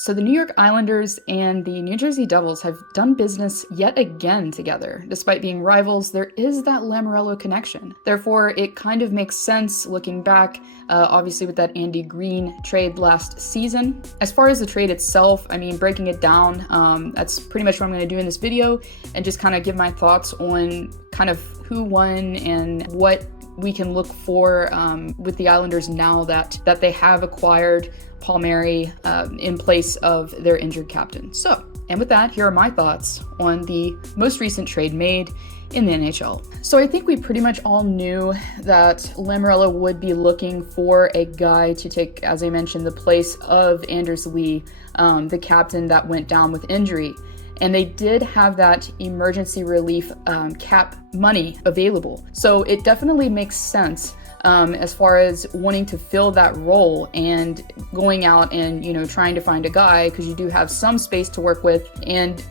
So the New York Islanders and the New Jersey Devils have done business yet again together. Despite being rivals, there is that Lamoriello connection. Therefore, it kind of makes sense looking back, obviously with that Andy Green trade last season. As far as the trade itself, I mean, breaking it down, that's pretty much what I'm going to do in this video and just kind of give my thoughts on kind of who won and what we can look for with the Islanders now that they have acquired Palmieri in place of their injured captain. So, and with that, here are my thoughts on the most recent trade made in the NHL. So I think we pretty much all knew that Lamoriello would be looking for a guy to take, as I mentioned, the place of Anders Lee, the captain that went down with injury. And they did have that emergency relief cap money available. So it definitely makes sense as far as wanting to fill that role and going out and, you know, trying to find a guy because you do have some space to work with. And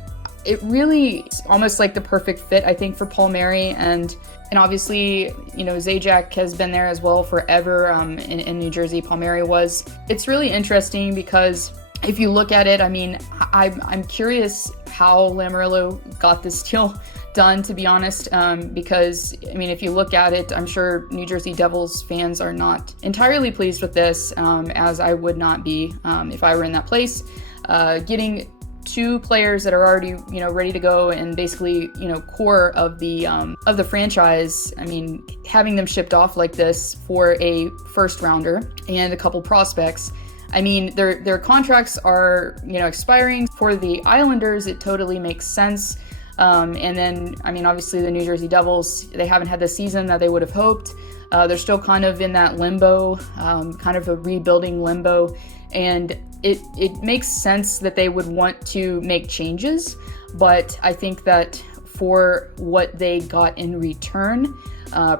it really is almost like the perfect fit, I think, for Palmieri. And obviously, you know, Zajac has been there as well forever in New Jersey. Palmieri was. It's really interesting because if you look at it, I mean, I'm curious how Lamoriello got this deal done, to be honest, because, I mean, if you look at it, I'm sure New Jersey Devils fans are not entirely pleased with this, as I would not be if I were in that place. Getting two players that are already, you know, ready to go and basically, you know, core of the franchise. I mean, having them shipped off like this for a first rounder and a couple prospects. I mean, their contracts are, you know, expiring. For the Islanders, it totally makes sense. And then, I mean, obviously the New Jersey Devils, they haven't had the season that they would have hoped. They're still kind of in that limbo, kind of a rebuilding limbo. And it makes sense that they would want to make changes. But I think that for what they got in return,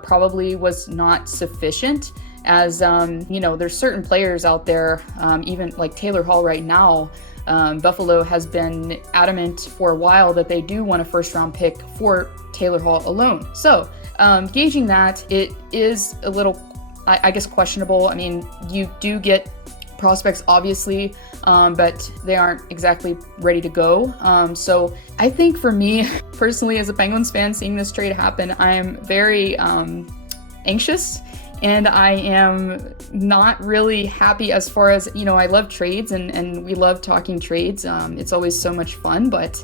probably was not sufficient. As, you know, there's certain players out there, even like Taylor Hall right now. Buffalo has been adamant for a while that they do want a first round pick for Taylor Hall alone. So gauging that, it is a little, I guess, questionable. I mean, you do get prospects, obviously, but they aren't exactly ready to go. So I think for me, personally, as a Penguins fan, seeing this trade happen, I'm very anxious. And I am not really happy as far as, you know, I love trades and we love talking trades. It's always so much fun, but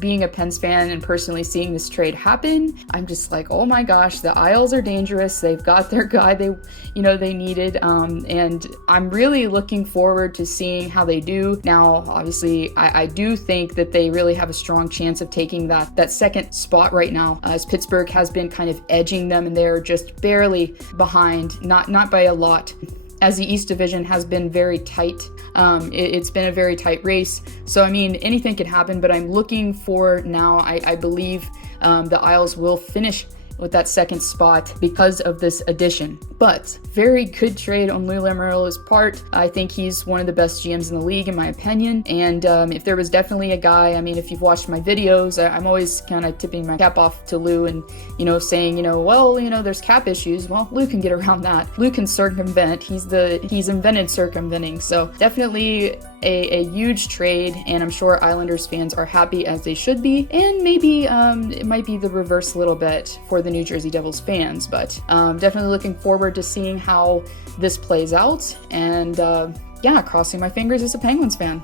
being a Pens fan and personally seeing this trade happen, I'm just like, oh my gosh, the Isles are dangerous. They've got their guy they needed. And I'm really looking forward to seeing how they do. Now, obviously, I do think that they really have a strong chance of taking that second spot right now, as Pittsburgh has been kind of edging them and they're just barely behind, not by a lot, as the East Division has been very tight. It's been a very tight race. So, I mean, anything could happen, but I'm looking for now, I believe the Isles will finish with that second spot because of this addition. But very good trade on Lou Lamoriello's part. I think he's one of the best GMs in the league, in my opinion. And if there was definitely a guy, I mean, if you've watched my videos, I'm always kind of tipping my cap off to Lou and, you know, saying, you know, well, you know, there's cap issues. Well, Lou can get around that. Lou can circumvent. He's invented circumventing. So definitely a huge trade, and I'm sure Islanders fans are happy, as they should be. And maybe it might be the reverse a little bit for the New Jersey Devils fans, but definitely looking forward to seeing how this plays out. And yeah, crossing my fingers as a Penguins fan.